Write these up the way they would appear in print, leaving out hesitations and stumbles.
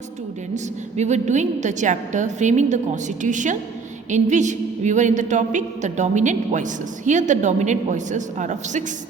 Students, we were doing the chapter Framing the Constitution, in which we were in the topic the dominant voices. Here, the dominant voices are of six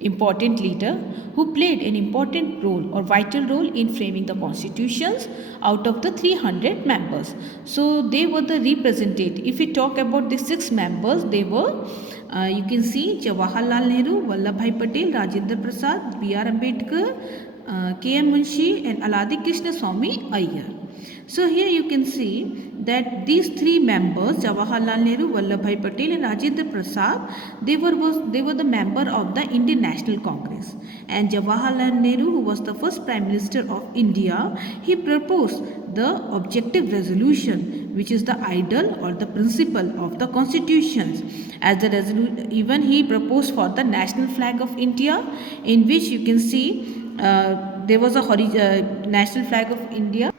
important leaders who played an important role or vital role in framing the constitutions out of the 300 members. So, they were the representative. If we talk about the six members, they were you can see Jawaharlal Nehru, Vallabhbhai Patel, Rajendra Prasad, B.R. Ambedkar, K.M. Munshi and Aladi Krishna Swamy Iyer. So here you can see that these three members, Jawaharlal Nehru, Vallabhbhai Patel and Rajendra Prasad, they were the member of the Indian National Congress. And Jawaharlal Nehru, who was the first Prime Minister of India, he proposed the objective resolution, which is the idol or the principle of the constitutions. As the even he proposed for the national flag of India, in which you can see there was a national flag of India.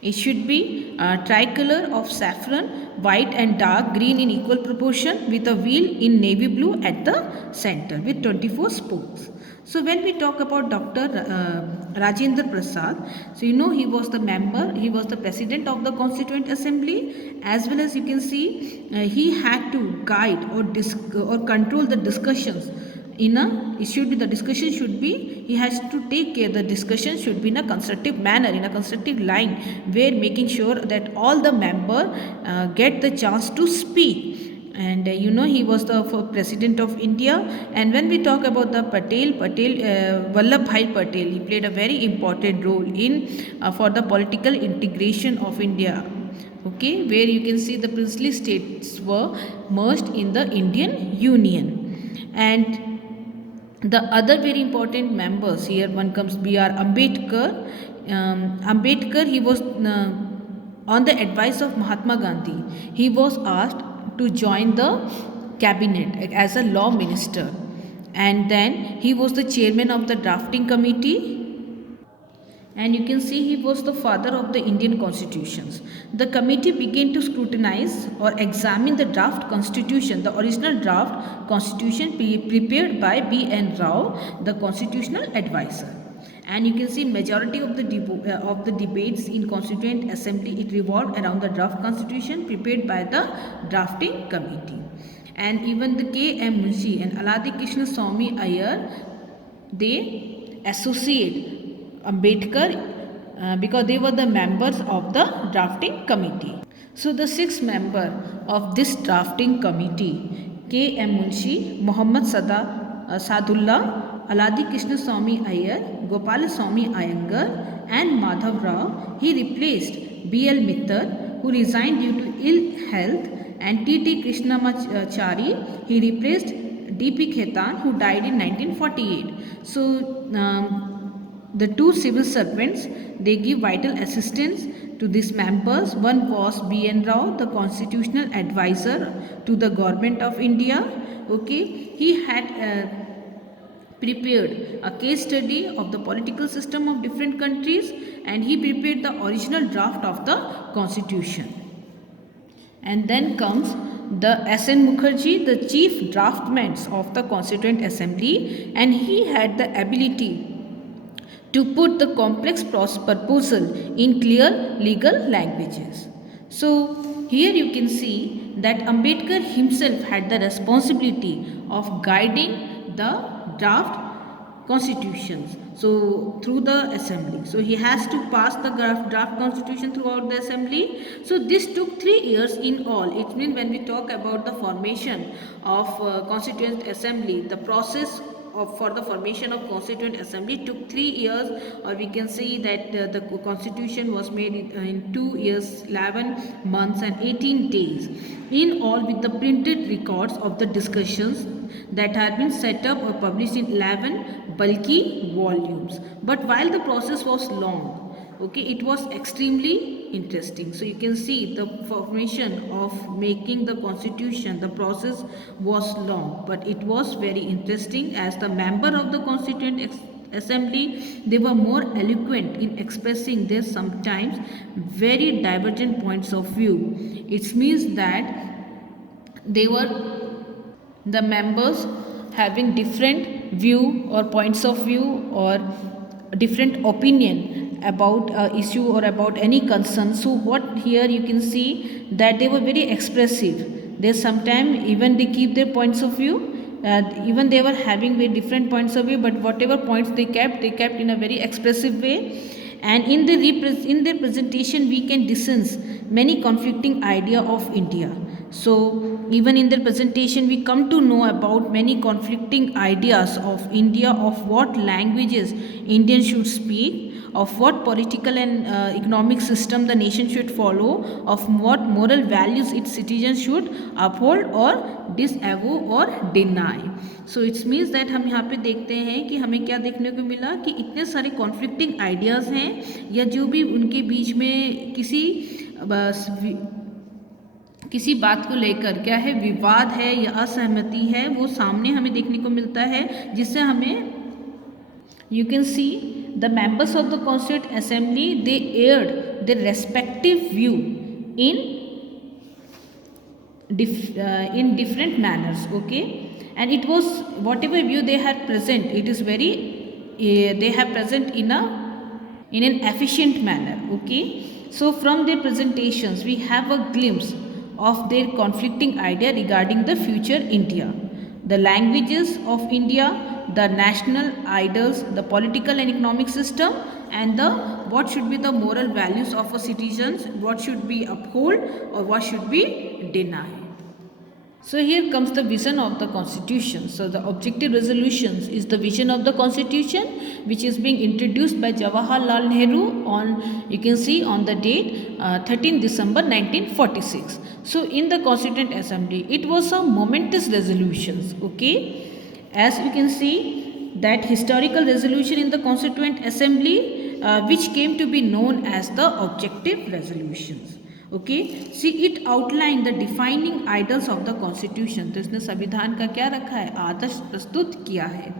It should be tricolor of saffron, white and dark green in equal proportion with a wheel in navy blue at the center with 24 spokes. So when we talk about Dr. Rajendra Prasad, so you know he was the member, he was the president of the Constituent Assembly, as well as you can see he had to guide or control the discussions the discussion should be, he has to take care the discussion should be in a constructive manner, in a constructive line, where making sure that all the member get the chance to speak. And he was the president of India. And when we talk about the Vallabhbhai Patel, he played a very important role in for the political integration of India. Okay, where you can see the princely states were merged in the Indian Union. And the other very important members here, one comes B.R. Ambedkar. Ambedkar, he was on the advice of Mahatma Gandhi, he was asked to join the cabinet as a law minister. And then he was the chairman of the drafting committee. And you can see he was the father of the Indian constitutions. The committee began to scrutinize or examine the draft constitution, the original draft constitution prepared by B.N. Rao, the constitutional advisor. And you can see majority of the debates in Constituent Assembly, it revolved around the draft constitution prepared by the drafting committee. And even the K.M. Munshi and Aladi Krishna Swamy Iyer, they associate Ambedkar because they were the members of the drafting committee. So the six members of this drafting committee, K.M. Munshi, Muhammad Sadullah, Aladi Krishna Swamy Iyer, Gopala Swamy Iyengar and Madhav Rao, he replaced B.L. Mittal, who resigned due to ill health, and T.T. Krishnamachari, he replaced D.P. Khetan, who died in 1948. So the two civil servants, they give vital assistance to these members. One was B.N. Rao, the constitutional advisor to the government of India. Okay, he had prepared a case study of the political system of different countries, and he prepared the original draft of the constitution. And then comes the S.N. Mukherjee, the chief draftsman of the Constituent Assembly, and he had the ability to put the complex proposal in clear legal languages. So here you can see that Ambedkar himself had the responsibility of guiding the draft constitutions, so through the assembly. So he has to pass the draft constitution throughout the assembly. So this took 3 years in all. It means when we talk about the formation of constituent assembly, the process for the formation of Constituent Assembly took 3 years, or we can say that the constitution was made in 2 years, 11 months and 18 days. In all, with the printed records of the discussions that had been set up or published in 11 bulky volumes. But while the process was long, okay, it was extremely interesting. So you can see the formation of making the constitution, the process was long, but it was very interesting, as the member of the Constituent Assembly, they were more eloquent in expressing their sometimes very divergent points of view. It means that they were the members having different view or points of view or different opinion about a issue or about any concern. So what here you can see that they were very expressive. They sometimes even they keep their points of view. Even they were having very different points of view, but whatever points they kept in a very expressive way. And in their presentation, we can discuss many conflicting idea of India. So even in their presentation, we come to know about many conflicting ideas of India, of what languages Indians should speak, of what political and economic system the nation should follow, of what moral values its citizens should uphold or disavow or deny. So it's means that हम यहाँ पे देखते हैं कि हमें क्या देखने को मिला कि इतने सारे कॉन्फ्लिक्टिंग आइडियाज़ हैं, या जो भी उनके बीच में किसी बात को लेकर क्या है, विवाद है या असहमति है, वो सामने हमें देखने को मिलता है, जिससे हमें you can see the members of the constituent assembly they aired their respective view in different manners, okay, and it was whatever view they had present, it is very they have present in an efficient manner, okay. So from their presentations we have a glimpse of their conflicting idea regarding the future India, the languages of India, the national idols, the political and economic system, and the what should be the moral values of a citizens, what should be upheld or what should be denied. So here comes the vision of the constitution. So the objective resolutions is the vision of the constitution, which is being introduced by Jawaharlal Nehru on, you can see on the date 13 December 1946. So in the Constituent Assembly, it was a momentous resolutions, okay. As you can see that historical resolution in the Constituent Assembly which came to be known as the objective resolutions, okay. See, it outlined the defining ideals of the constitution. तो इसने संविधान का क्या रखा है, आदर्श प्रस्तुत किया है.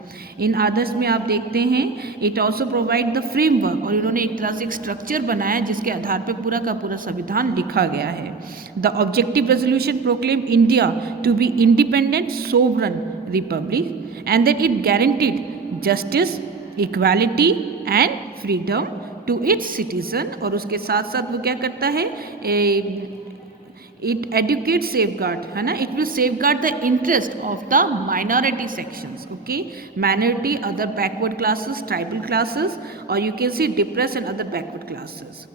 इन आदर्श में आप देखते हैं it also provide the framework, और इन्होंने एक तरह से एक स्ट्रक्चर बनाया जिसके आधार पर पूरा का पूरा संविधान लिखा गया है. The objective resolution proclaim India to be independent sovereign republic and that it guaranteed justice, equality and freedom to its citizen. और उसके साथ साथ वो क्या करता है, it educates safeguard, है ना, it will safeguard the interest of the minority sections, okay, minority, other backward classes, tribal classes, or you can see depressed and other backward classes.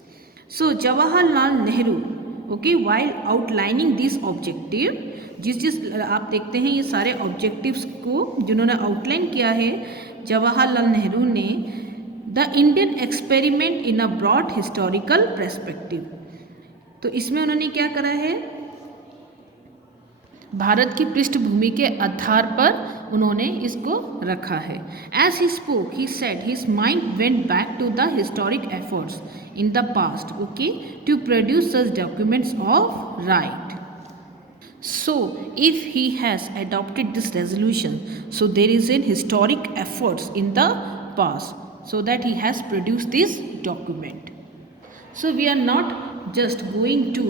So Jawaharlal Nehru, okay, while outlining this objective, जिस आप देखते हैं ये सारे objectives को जिन्होंने outline किया है जवाहरलाल नेहरू ने, the Indian experiment in a broad historical perspective. तो इसमें उन्होंने क्या करा है, भारत की पृष्ठभूमि के आधार पर उन्होंने इसको रखा है. As he spoke he said his mind went back to the historic efforts in the past, okay, to produce such documents of right. So if he has adopted this resolution, so there is an historic efforts in the past, so that he has produced this document. So we are not just going to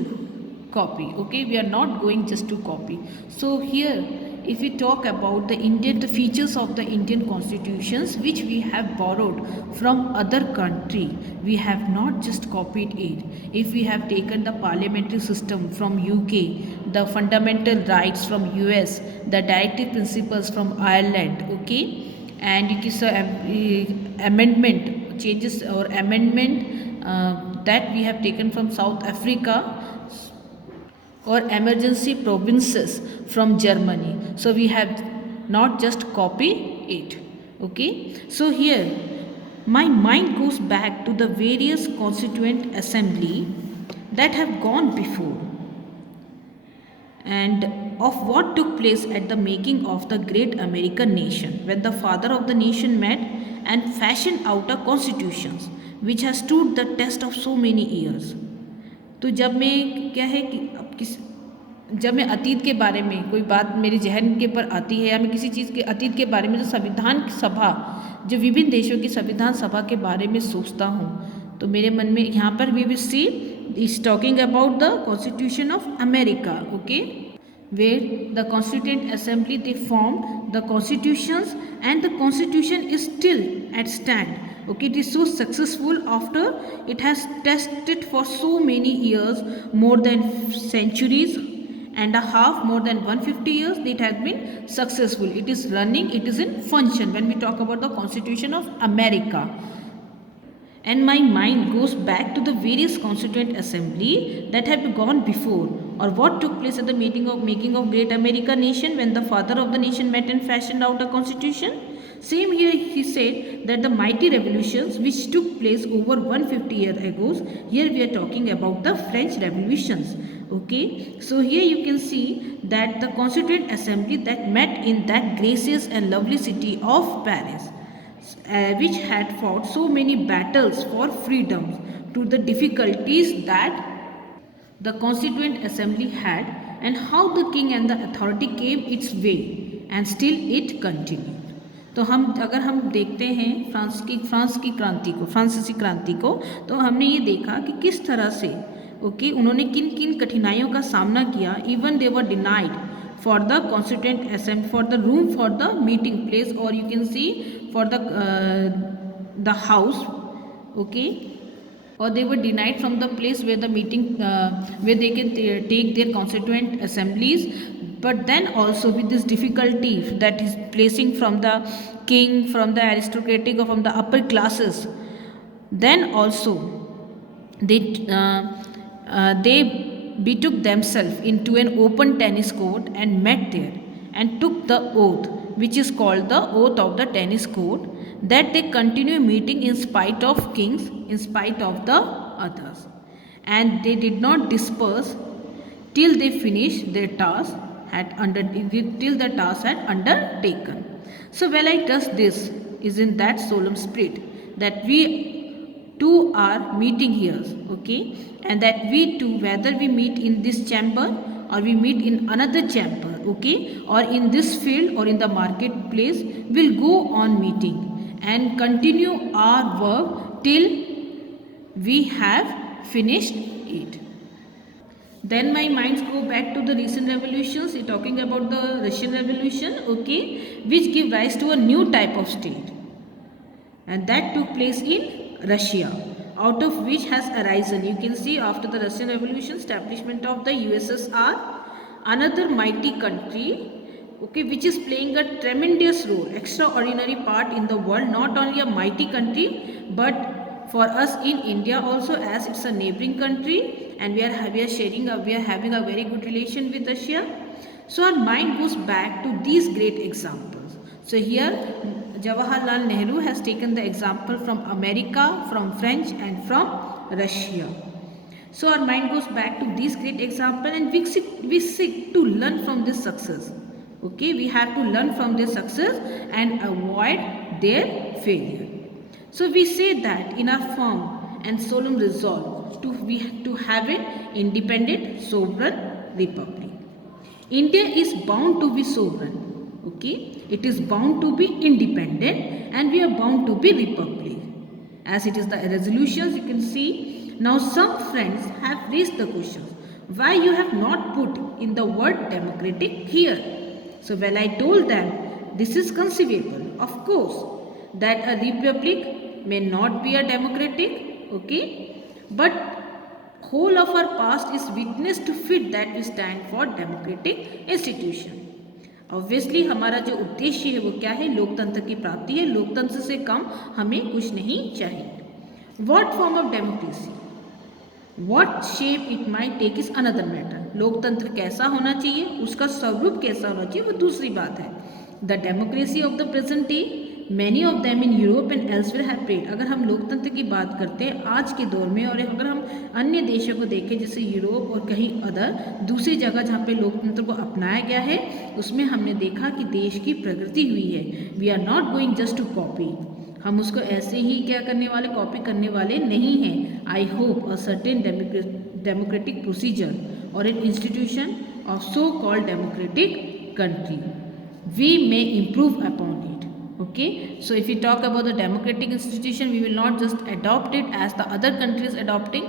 copy, okay, we are not going just to copy. So here if we talk about the features of the Indian constitutions which we have borrowed from other country, we have not just copied it. If we have taken the parliamentary system from UK, the fundamental rights from US, the directive principles from Ireland, okay, and it is amendment changes or amendment that we have taken from South Africa, or emergency provinces from Germany. So we have not just copied it, okay. So here my mind goes back to the various constituent assembly that have gone before, and of what took place at the making of the great American nation, when the father of the nation met and fashioned out a constitutions which has stood the test of so many years. तो जब मैं क्या है कि जब मैं अतीत के बारे में कोई बात मेरे जहन के ऊपर आती है, या मैं किसी चीज़ के अतीत के बारे में जो संविधान सभा, जो विभिन्न देशों की संविधान सभा के बारे में सोचता हूँ, तो मेरे मन में यहाँ पर we will see is talking about the constitution of America, okay, where the Constituent Assembly they formed the constitutions, and the constitution is still at stand Okay, it is so successful after it has tested for so many years, more than centuries and a half, more than 150 years. It has been successful. It is running, it is in function when we talk about the Constitution of America. And my mind goes back to the various constituent assembly that have gone before, or what took place at the making of great America nation when the father of the nation met and fashioned out a constitution. Same here he said that the mighty revolutions which took place over 150 years ago, here we are talking about the French revolutions. Okay, so here you can see that the constituent assembly that met in that gracious and lovely city of Paris, which had fought so many battles for freedom, to the difficulties that the constituent assembly had, and how the king and the authority came its way and still it continued. तो हम अगर हम देखते हैं फ्रांसीसी क्रांति को, तो हमने ये देखा कि किस तरह से उन्होंने किन किन कठिनाइयों का सामना किया. Even they were denied for the constituent assembly, for the room for the meeting place, or you can see for the house, or they were denied from the place where the meeting where they can take their constituent assemblies. But then also with this difficulty that is placing from the king, from the aristocratic, or from the upper classes, then also they betook themselves into an open tennis court and met there and took the oath, which is called the oath of the tennis court, that they continue meeting in spite of kings, in spite of the others, and they did not disperse till they finished their task till the task had undertaken. So well, I trust this is in that solemn spirit that we two are meeting here, and that we two, whether we meet in this chamber or we meet in another chamber, or in this field or in the marketplace, will go on meeting and continue our work till we have finished it. Then my minds go back to the recent revolutions, talking about the Russian Revolution, which give rise to a new type of state, and that took place in Russia, out of which has arisen, you can see, after the Russian Revolution, establishment of the USSR, another mighty country, which is playing a tremendous role, extraordinary part in the world. Not only a mighty country, but for us in India also, as it's a neighboring country, and we are having a very good relation with Russia. So our mind goes back to these great examples. So here Jawaharlal Nehru has taken the example from America, from French, and from Russia. So our mind goes back to these great examples, and we seek to learn from this success. We have to learn from their success and avoid their failure. So we say that in our firm and solemn resolve to have an independent, sovereign republic. India is bound to be sovereign. It is bound to be independent, and we are bound to be republic, as it is the resolutions you can see. Now some friends have raised the question, why you have not put in the word democratic here? So well, I told them this is conceivable, of course, that a republic may not be a democratic, but whole of our past is witness to fit that we stand for democratic institution. Obviously हमारा जो उद्देश्य है वो क्या है? लोकतंत्र की प्राप्ति है. लोकतंत्र से कम हमें कुछ नहीं चाहिए. What form of democracy, what shape it might take is another matter. लोकतंत्र कैसा होना चाहिए, उसका स्वरूप कैसा होना चाहिए, वो दूसरी बात है. The democracy of the present day, many of them in Europe and elsewhere have played. अगर हम लोकतंत्र की बात करते हैं आज के दौर में, और अगर हम अन्य देशों को देखें जैसे यूरोप और कहीं अदर दूसरी जगह जहाँ पे लोकतंत्र को अपनाया गया है, उसमें हमने देखा कि देश की प्रगति हुई है. We are not going just to copy. हम उसको ऐसे ही क्या करने वाले, कॉपी करने वाले नहीं हैं. I hope a certain democratic procedure और an institution of so called democratic country, we may improve upon it. So if we talk about the democratic institution, we will not just adopt it as the other countries adopting,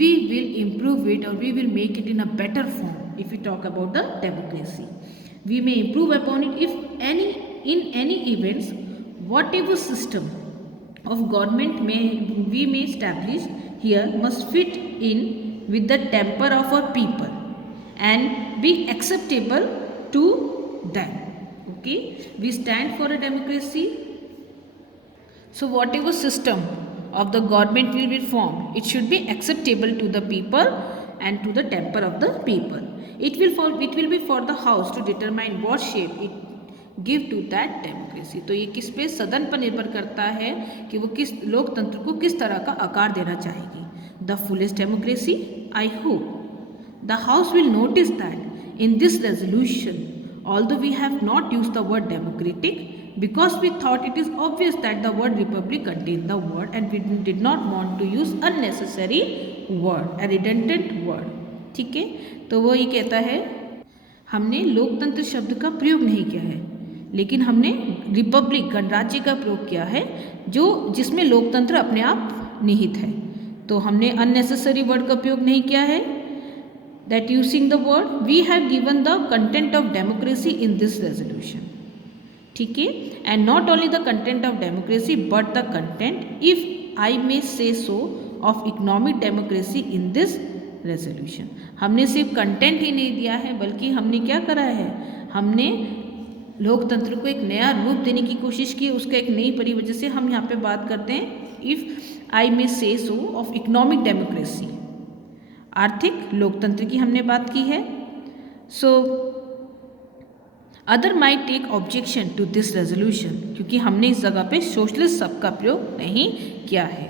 we will improve it, or we will make it in a better form. If we talk about the democracy, we may improve upon it if in any events, whatever system of government we may establish here must fit in with the temper of our people and be acceptable to them. Okay, we stand for a democracy. So whatever system of the government will be formed, it should be acceptable to the people and to the temper of the people. It will be for the house to determine what shape it give to that democracy. तो ये किस पे, सदन पर निर्भर करता है कि वो किस लोकतंत्र को किस तरह का आकार देना चाहेगी. The fullest democracy, I hope. The house will notice that in this resolution, although we have not used the word democratic, because we thought it is obvious that the word republic contained the word and we did not want to use unnecessary word, a redundant word. ठीक है, तो वो ये कहता है हमने लोकतंत्र शब्द का प्रयोग नहीं किया है, लेकिन हमने रिपब्लिक गणराज्य का प्रयोग किया है जो जिसमें लोकतंत्र अपने आप निहित है. तो हमने अननेसेसरी वर्ड का प्रयोग नहीं किया है. That using the word, we have given the content of democracy in this resolution. ठीक है, and not only the content of democracy but the content, if I may say so, of economic democracy in this resolution. हमने सिर्फ content ही नहीं दिया है बल्कि हमने क्या करा है, हमने लोकतंत्र को एक नया रूप देने की कोशिश की, उसका एक नई परिवजह से हम यहाँ पे बात करते हैं इफ आई मे से सो ऑफ इकोनॉमिक डेमोक्रेसी, आर्थिक लोकतंत्र की हमने बात की है. So other might take objection to this resolution, क्योंकि हमने इस जगह पे सोशलिस्ट शब्द का प्रयोग नहीं किया है.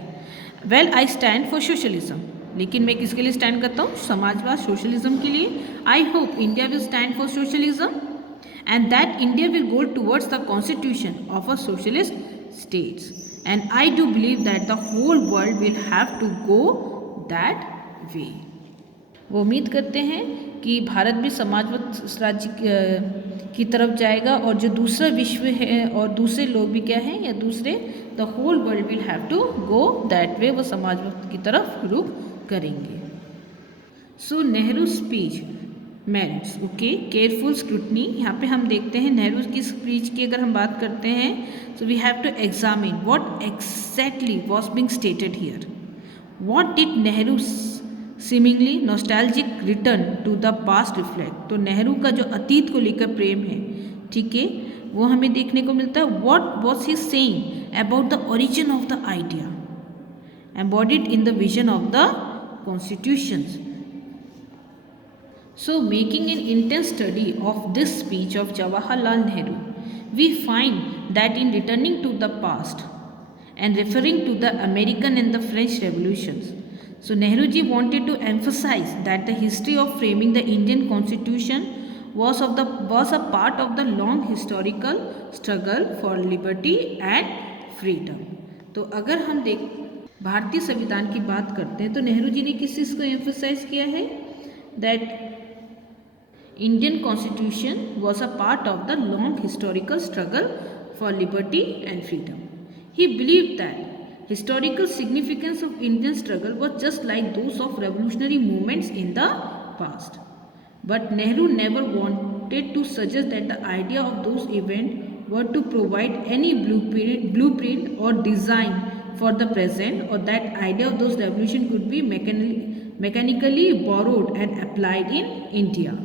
Well I stand for socialism, लेकिन मैं किसके लिए स्टैंड करता हूँ, समाजवाद सोशलिज्म के लिए. I hope India will stand for socialism and that India will go towards the constitution of a socialist states, and I do believe that the whole world will have to go that way. वो उम्मीद करते हैं कि भारत भी समाजवाद राज्य की तरफ जाएगा और जो दूसरा विश्व है और दूसरे लोग भी क्या हैं या दूसरे the whole world will have to go that way, वो समाजवाद की तरफ रुख करेंगे. So Nehru speech merits, okay, careful scrutiny. यहाँ पे हम देखते हैं नेहरू की स्पीच की अगर हम बात करते हैं, so we have to examine what exactly was being stated here. What did Nehru seemingly nostalgic return to the past reflect. तो नेहरू का जो अतीत को लेकर प्रेम है, ठीक है, वो हमें देखने को मिलता है. What was he saying about the origin of the idea embodied in the vision of the constitutions. So, making an intense study of this speech of Jawaharlal Nehru, we find that in returning to the past and referring to the American and the French revolutions, so Nehru ji wanted to emphasize that the history of framing the Indian Constitution was a part of the long historical struggle for liberty and freedom. तो अगर हम भारतीय संविधान की बात करते हैं तो नेहरू जी ने किस चीज़ को एम्फोसाइज किया है, that Indian Constitution was a part of the long historical struggle for liberty and freedom. He believed that historical significance of Indian struggle was just like those of revolutionary movements in the past. But Nehru never wanted to suggest that the idea of those events were to provide any blueprint or design for the present, or that idea of those revolutions could be mechanically borrowed and applied in India.